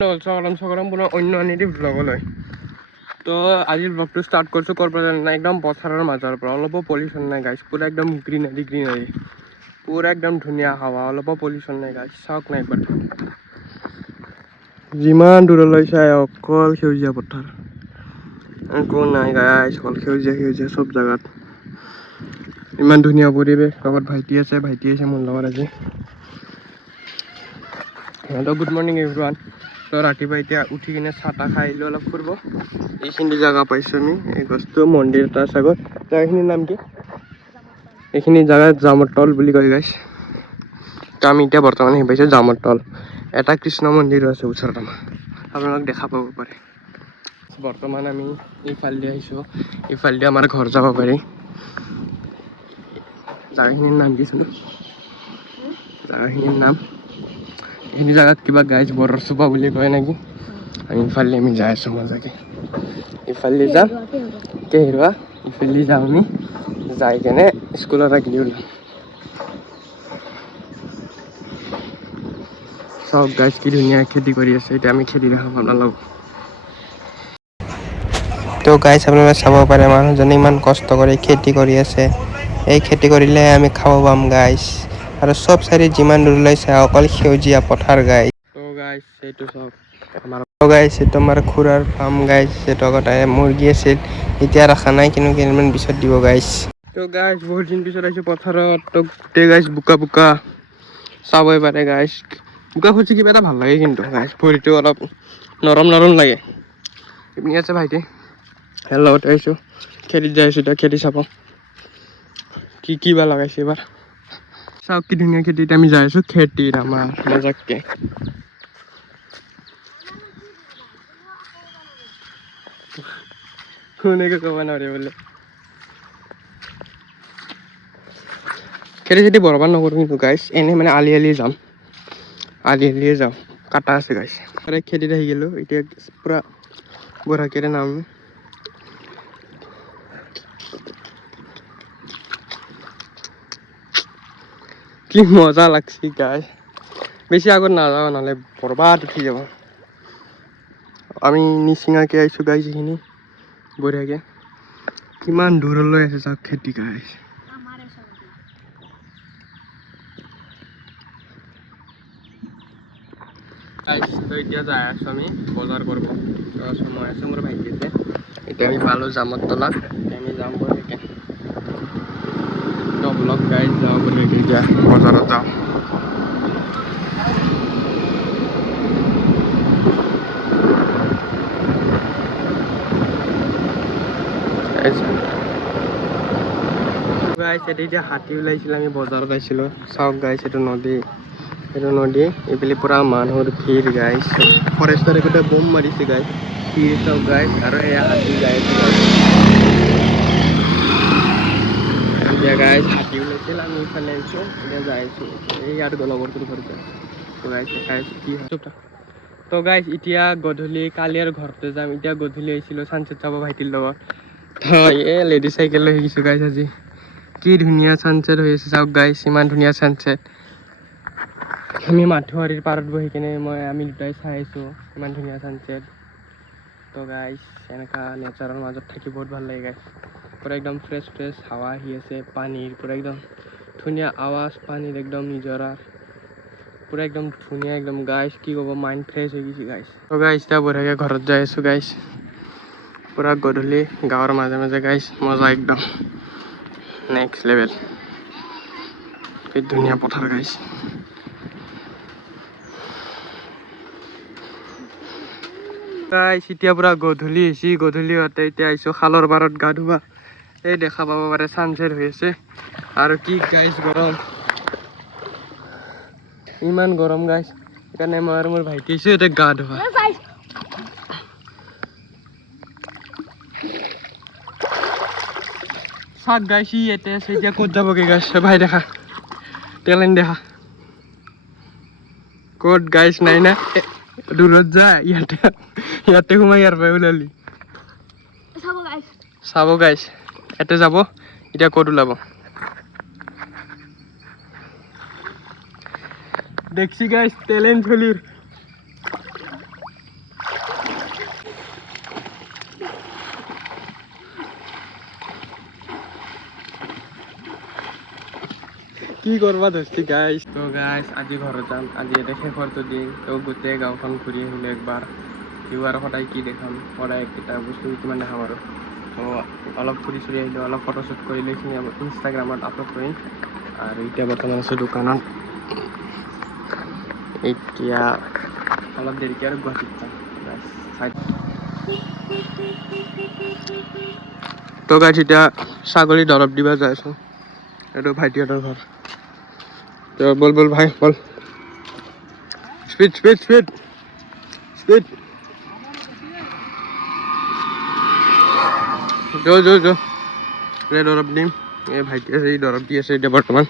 সকলম পুনৰ অন্য আনিদি ব্লগলৈ তো আজিৰ ব্লগটো ষ্টাৰ্ট কৰিছোঁ ক'ৰ পৰা জানা একদম পথাৰৰ মাজৰ পৰা অলপো পলিউশ্যন নাই গাইছ পুৰা একদম গ্ৰীনাৰী পুৰা একদম ধুনীয়া হাৱা অলপো পলিউশ্যন নাই গাইছ চাওক না একবাৰ যিমান দূৰলৈ চাই অকল সেউজীয়া পথাৰ একো নাই গাইছ অকল সেউজীয়া চব জাগাত ইমান ধুনীয়া পৰিৱেশ লগত ভাইটি আছে মোৰ লগত আজি হেল্ল' গুড মৰ্ণিং এভৰিৱান তো ৰাতিপুৱা এতিয়া উঠি কিনে চাহ তাহ খাই আহিলোঁ অলপ ফুৰিব এইখিনি জেগা পাইছোঁ আমি এই গছটো মন্দিৰ এটা আছে আগত জেগাখিনিৰ নাম কি এইখিনি জেগাত জামতল বুলি কয় গাইছ তো আমি এতিয়া বৰ্তমান আহি পাইছোঁ জামতল এটা কৃষ্ণ মন্দিৰো আছে ওচৰত আমাৰ আপোনালোক দেখা পাব পাৰে বৰ্তমান আমি ইফালেদি আহিছোঁ ইফালেদি আমাৰ ঘৰ যাব পাৰি জেগাখিনিৰ নাম কি চোন জেগাখিনিৰ নাম এইখিনি জেগাত কিবা গাইছ বৰৰ চোপা বুলি কয় নেকি আমি ইফালে আমি যাই আছোঁ মজাকৈ ইফালে যাম কেহেৰুৱা ইফালে যাম আমি যাই কেনে স্কুলত আগলি ওলাম চাওক গাইছ কি ধুনীয়া খেতি কৰি আছে এতিয়া আমি খেতি দেখাম আপোনালোকক তো গাইছ আপোনালোকে চাব পাৰে মানুহজনে ইমান কষ্ট কৰি খেতি কৰি আছে এই খেতি কৰিলে আমি খাব পাম গাইছ আৰু চব চাইডে যিমান দূৰলৈ চাই অকল সেউজীয়া পথাৰ গাইছ তো গাইছ এইটো চাওক গাইছ এইটো আমাৰ খুৰাৰ ফাৰ্ম গাইছ এইটো আগতে মুৰ্গী আছিল এতিয়া ৰখা নাই কিন্তু কেইদিনমান পিছত দিব গাইছ তো গাইছ বহুত দিন পিছত আহিছোঁ পথাৰত তো গোটেই গাইছ বোকা চাবই পাৰে গাইছ বোকা খুচি কিবা এটা ভাল লাগে কিন্তু গাইছ ভৰিটো অলপ নৰম লাগে ইপিনে আছে ভাইটি ইয়াৰ লগতে আহিছোঁ খেতিত যাই আছোঁ এতিয়া খেতি চাব কি বা লগাইছে এইবাৰ চাওক কি ধুনীয়া খেতিত আমি যাই আছোঁ খেতিত আমাৰ মজাকে কোনেকে ক'ব নোৱাৰে বোলে খেতি বৰবাদ নকৰোঁ কিন্তু গাইছ এনেই মানে আলি যাম আলিয়ে যাওঁ কাটা আছে গাইছ আৰে খেতিত আহি গ'লোঁ এতিয়া পূৰা বঢ়াকেৰে নাম কি মজা লাগছে গাইছ বেছি আগত নাযাওঁ নহ'লে বৰবাদ উঠি যাব আমি নিচিঙাকৈ আহিছোঁ গাইছ এইখিনি বঢ়িয়াকৈ কিমান দূৰলৈ আছে চাওক খেতি গাইছ তো এতিয়া যাই আছোঁ আমি বজাৰ কৰিব সময় আছে মোৰ ভাইটি আছে এতিয়া আমি পালোঁ জামত তলা আমি যাম বঢ়িয়াকৈ তো ব্লগ গাইছ যাওঁ বঢ়িয়াকৈ এতিয়া বজাৰত যাওঁ গাইছ এতিয়া হাতী ওলাইছিল আমি বজাৰত আহিছিলোঁ চাওক গাইছ এইটো নদী এইফালে পুৰা মানুহৰ ভিৰ গাইছ ফৰেষ্টৰে গোটেই বম মাৰিছে গাইছ ভিৰ চাওক গাইছ আৰু এয়া হাতী যাই আছে এতিয়া গাইছ হাতী ওলাইছিল আমি ইফালে আহিছোঁ এতিয়া যাই আছোঁ এই আৰু লগৰটোৰ ঘৰত গাইছ দেখাই আছোঁ কি হয় তো গাইছ এতিয়া গধূলি কালি আৰু ঘৰতে যাম এতিয়া গধূলি আহিছিলোঁ ছানছেট চাব ভাইটিৰ লগত তো এই লেডি চাইকেল লৈ আহিছোঁ গাইছ আজি কি ধুনীয়া ছানছেট হৈ আছে চাওক গাইছ ইমান ধুনীয়া ছানছেট আমি মাথোৱাৰীৰ পাৰত বহি কিনে আমি দুটাই চাই আছোঁ ইমান ধুনীয়া ছানছেট তো গাইছ এনেকুৱা নেচাৰৰ মাজত থাকি বহুত ভাল লাগে গাইছ পুৰা একদম ফ্ৰেছ হাৱা আহি আছে পানীৰ পুৰা একদম ধুনীয়া আৱাজ পানীৰ একদম নিজৰা পুৰা একদম ধুনীয়া একদম গাইছ কি ক'ব মাইণ্ড ফ্ৰেছ হৈ গৈছে গাইছ তো গাইছ এতিয়া বঢ়িয়াকৈ ঘৰত যাই আছোঁ গাইছ পুৰা গধূলি গাঁৱৰ মাজে গাইছ মজা একদম নেক্সট লেভেল কি ধুনীয়া পথাৰ গাইছ গাইছ এতিয়া পুৰা গধূলি হৈছে গধূলি হওঁতে এতিয়া আহিছোঁ খালৰ পাৰত গা ধুবা এই দেখা পাব পাৰে ছানছেট হৈ আছে আৰু কি গাইছ গৰম ইমান গৰম গাইছ সেইকাৰণে মই আৰু মোৰ ভাইটি আহিছোঁ এতিয়া গা ধুবা চাক গাইছ ইয়াতে আছে এতিয়া ক'ত যাবগৈ গাইছ ভাই দেখা টেলেণ্ট দেখা ক'ত গাইছ নাই না দূৰত যা ইয়াতে সোমাই ইয়াৰ পৰা ওলালি চাব গাইছ ইয়াতে যাব এতিয়া ক'ত ওলাব দেখছি গাইছ টেলেণ্ট চলিৰ কি কৰবা ধৰছি গাইছ। তো গাইছ আজি ঘৰত যাম, আজি এটা শেষৰটো দিন। তো গোটেই গাঁওখন ঘূৰি আহিলোঁ একবাৰ। সিও আৰু সদায় কি দেখাম, সদায় একেটা বস্তু কিমান দেখাম আৰু। তো অলপ ফুৰি চুৰি আহিলোঁ, অলপ ফটোশ্বুট কৰিলোঁ, এইখিনি ইনষ্টাগ্ৰামত আপলোড কৰিম। আৰু এতিয়া বৰ্তমান আছোঁ দোকানত। এতিয়া অলপ দেৰিকৈ আৰু গুৱাহাটীত যাম। তো গাইছ এতিয়া ছাগলী দৰৱ দিবা যাই আছোঁ। এইটো ভাইটিহঁতৰ ঘৰ। তো বল বল ভাই বল। Speed speed speed speed. যো দৰৱ দিম। এই ভাইটি আছে, এই দৰৱ দি আছে এতিয়া বৰ্তমান।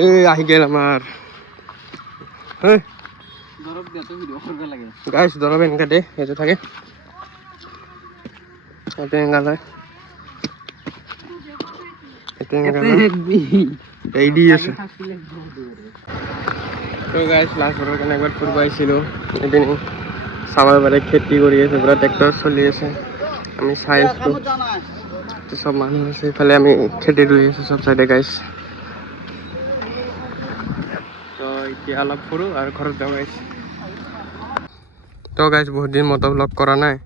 এই আহি গেল আমাৰ। গাইছ দৰৱ এনেকা দে, সেইটো থাকে সেইটো এনেকা লয়, সেইটো এনেকা লয়, এই দি আছে। তো গাইছ লাষ্ট বছৰৰ কাৰণে একবাৰ ফুৰিব আহিছিলোঁ। এদিন চাব পাৰে খেতি কৰি আছে, পুৰা ট্ৰেক্টৰ চলি আছে, আমি চাই আছোঁ। চব মানুহ আছে, ইফালে আমি খেতি ৰুই আছোঁ চব চাইডে গাইছ। তো এতিয়া অলপ ফুৰোঁ আৰু ঘৰত যাওঁ গাইছ। তো গাইছ বহুত দিন মটো ব্লগ কৰা নাই,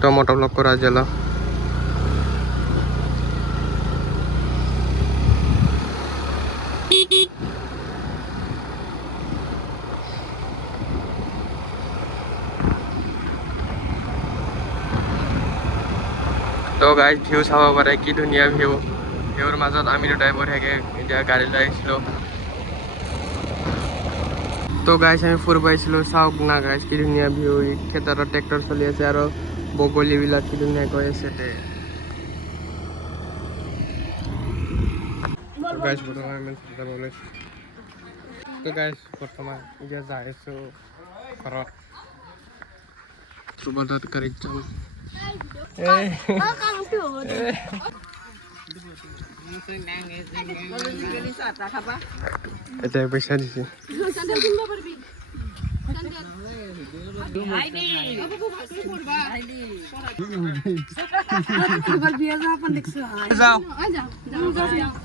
তো মটো ব্লগ কৰা আজি অলপ। তো গাইছ ভিউ চাব পাৰে, কি ধুনীয়া ভিউ। ভিউৰ মাজত আমি দুটাই বঢ়িয়াকৈ এতিয়া গাড়ী লৈ আহিছিলোঁ। তো গাইছ আমি ফুৰিব আহিছিলোঁ, চাওক না গাইছ কি ধুনীয়া ভিউ। খেতত ট্ৰেক্টৰ চলি আছে আৰু বগলীবিলাক কি ধুনীয়াকৈ আছে। গাইছ বৰ্তমান ইমান যাব ওলাইছোঁ। তো গাইছ বৰ্তমান এতিয়া যাই আছোঁ ঘৰত। সুবলত গাড়ীত যাম। এতিয়া পইচা দিছে।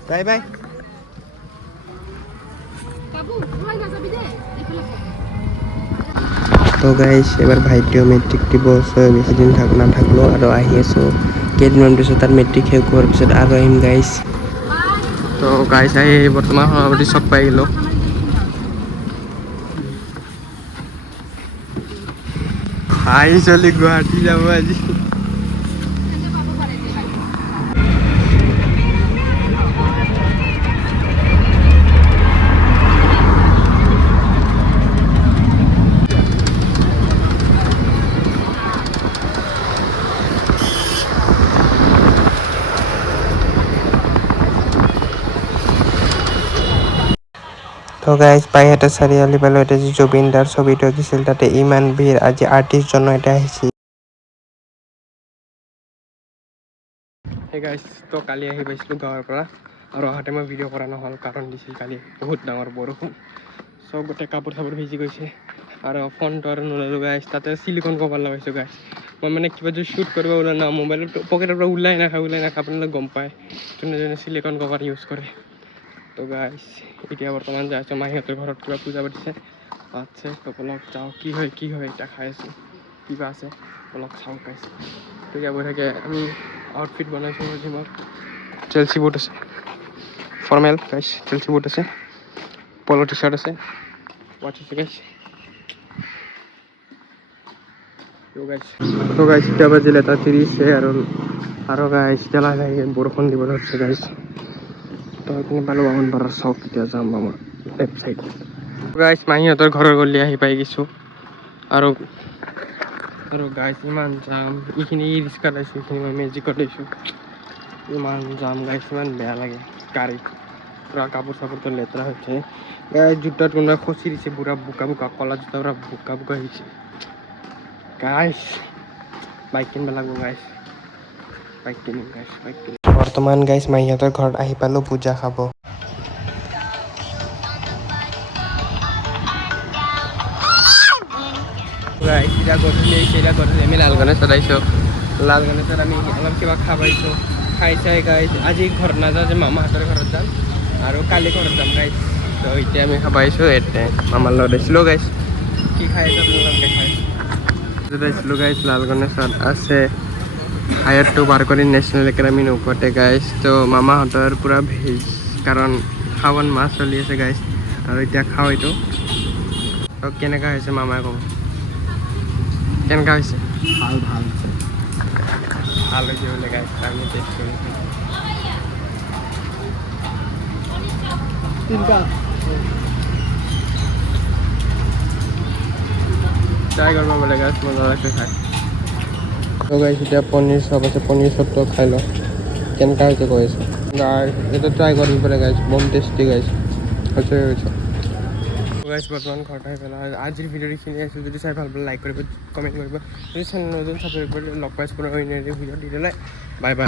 Bye bye. তো গাইছ এবাৰ ভাইটিও মেট্ৰিক দিব, বেছি দিন নাথাকিলোঁ আৰু আহি আছোঁ। কেইদিনমান পিছত তাৰ মেট্ৰিক শেষ হোৱাৰ পিছত আৰু আহিম গাইছ। তো গাইছ আহি বৰ্তমান সভাপতি চক পাই গ'লোঁ। আহি চলি গুৱাহাটী যাব আজি। তো গাইজ বাইহাটা চাৰিআলি পালোঁ। এটা যি জুবিন দাৰ ছবিটো আঁকিছিল তাতে ইমান ভিৰ, আজি আৰ্টিষ্টজন এটা আহিছিল। সেই গাইজ তো কালি আহি পাইছিলোঁ গাঁৱৰ পৰা, আৰু অহাতে মই ভিডিঅ' কৰা নহ'ল, কাৰণ দিছিল কালি বহুত ডাঙৰ বৰষুণ। চব গোটেই কাপোৰ চাপোৰ ভিজি গৈছে আৰু ফোনটো আৰু নল'লোঁ গাইজ। তাতে চিলিকন কভাৰ লগাইছোঁ গাইজ। মই মানে কিবা যদি শ্বুট কৰিব ওলালে ন, মোবাইলত পকেটৰ পৰা ওলাই নাখায় আপোনালোকে গম পায় যোনে যোনে চিলিকন কভাৰ ইউজ কৰে। তো গাইজ এতিয়া বৰ্তমান যাই আছোঁ মাহীহঁতৰ ঘৰত, কিবা পূজা পাতিছে আছে। তো অলপ চাওঁ কি হয় এতিয়া খাই আছোঁ, কিবা আছে অলপ চাওঁ গাইজ। তো যাব থাকে আমি আউটফিট বনাইছোঁ জিমৰ। চেলচি বুট আছে, ফৰ্মেল গাইজ, চেলচি বুট আছে, পল' টি চাৰ্ট আছে, ৱাচ আছে গাইজ। তো গাইজ এতিয়া বাজিলে 7:30 আৰু গাইজ এতিয়া লাহে লাহে বৰষুণ দিব ধৰিছে গাইজ। তো এইপিনে পালোঁ বামুণপাৰা চক, এতিয়া যাম আমাৰ লেফ্ট চাইড। গাইজ মাহীহঁতৰ ঘৰৰ গলি আহি পাই গৈছোঁ আৰু গাইজ ইমান যাম। এইখিনি ৰিক্সাত আহিছোঁ, এইখিনি মই মেজিকত আহিছোঁ। ইমান যাম গাইজ, ইমান বেয়া লাগে গাড়ীত। পুৰা কাপোৰ চাপোৰটো লেতেৰা হৈছে গাইজ, জোতাত কোনোবাই খচি দিছে, পুৰা বোকা বোকা ক'লা জোতা পুৰা বোকা বোকা হৈছে গাইজ। বাইক কিনিব লাগিব গাইজ, বাইক কিনিম গাইজ, বাইক কিনিম। বৰ্তমান গাইজ মাহীহঁতৰ ঘৰত আহি পালোঁ পূজা খাব। এতিয়া গধূলি আমি লাল গণেশত আহিছোঁ। লাল গণেশত আমি অলপ কিবা খাব আহিছোঁ। খাই চাই গাইজ আজি ঘৰত নাযাওঁ যে মামাহঁতৰ ঘৰত যাম আৰু কালি ঘৰত যাম গাইজ তো এতিয়া আমি খাব আহিছোঁ ইয়াতে মামাৰ লগত আহিছিলোঁ গাইজ কি খাই আছোঁ আপোনালোকে দেখাই আহিছিলোঁ গাইজ লাল গণেশত আছে হায়াৰটো পাৰ কৰি নেশ্যনেল একাডেমি নৌকতে গাইজ তো মামাহঁতৰ পূৰা ভেজ কাৰণ খাৱন মাছ চলি আছে গাইজ আৰু এতিয়া খাওঁ এইটো তো কেনেকুৱা হৈছে মামাই ক'ব কেনেকুৱা হৈছে ভাল ভাল ভাল হৈছে বোলে গাইজ আমি টেষ্ট কৰিছোঁ ট্ৰাই কৰিব বোলে গাইজ মজা লাগছে খাই তো গাইজ এতিয়া পনীৰ চপ আছে পনীৰ চপটো খাই লওঁ কেনেকুৱা হৈছে কৈ আছোঁ গাইজ এইটো ট্ৰাই কৰিব বোলে গাইজ বহুত টেষ্টি গাইজ হৈছে গাইজ বৰ্তমান ঘৰত আহি পেলাই আজিৰ ভিডিঅ' এইখিনি আছোঁ যদি চাই ভাল পালে লাইক কৰিব কমেণ্ট কৰিব যদি চেনেল নতুন ছাবস্ক্ৰাইব কৰি লগ পাইছোঁ পুনৰ ভিডিঅ' দি দিলে বাই বাই